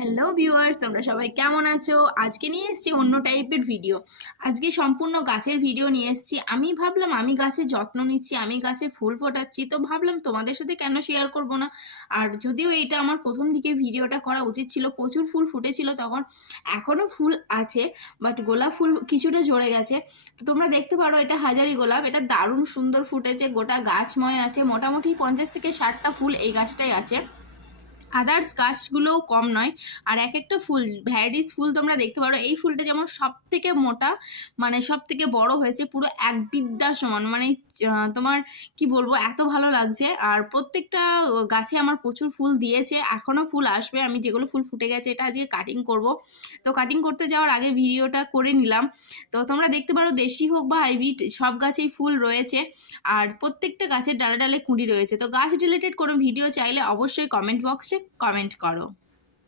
Hello viewers, তোমরা সবাই কেমন আছো? আজকে নিয়ে এসেছি অন্য টাইপের ভিডিও। আজকে সম্পূর্ণ গাছের ভিডিও নিয়ে এসেছি। আমি ভাবলাম আমি গাছের যত্ন নিচ্ছি, আমি গাছে ফুল ফোটাচ্ছি, তো ভাবলাম তোমাদের সাথে কেন শেয়ার করব না। আর যদিও এটা আমার প্রথম দিকে ভিডিওটা করা উচিত ছিল, প্রচুর ফুল ফুটেছিল তখন, এখনও ফুল আছে, বাট গোলাপ ফুল কিছুটা ঝরে গেছে। তো তোমরা দেখতে পারো এটা হাজারি গোলাপ, এটা দারুণ সুন্দর ফুটেছে, গোটা গাছময় আছে, মোটামুটি 50 থেকে 60টা ফুল এই গাছটাই আছে। আদার্স গাছগুলোও কম নয়। আর এক একটা ফুল ভ্যারাইটিস ফুল তোমরা দেখতে পারো। এই ফুলটা যেমন সব থেকে মোটা, মানে সব থেকে বড় হয়েছে, পুরো এক বিদ্যা সমান, মানে তোমার কি বলবো, এত ভালো লাগছে। আর প্রত্যেকটা গাছে আমার প্রচুর ফুল দিয়েছে, এখনও ফুল আসবে। আমি যেগুলো ফুল ফুটে গেছে এটা আজকে কাটিং করব। তো কাটিং করতে যাওয়ার আগে ভিডিওটা করে নিলাম। তো তোমরা দেখতে পারো দেশি হোক বা হাইব্রিড সব গাছেই ফুল রয়েছে। আর প্রত্যেকটা গাছের ডালে ডালে কুঁড়ি রয়েছে। তো গাছ রিলেটেড কোনো ভিডিও চাইলে অবশ্যই কমেন্ট বক্সে কমেন্ট করো।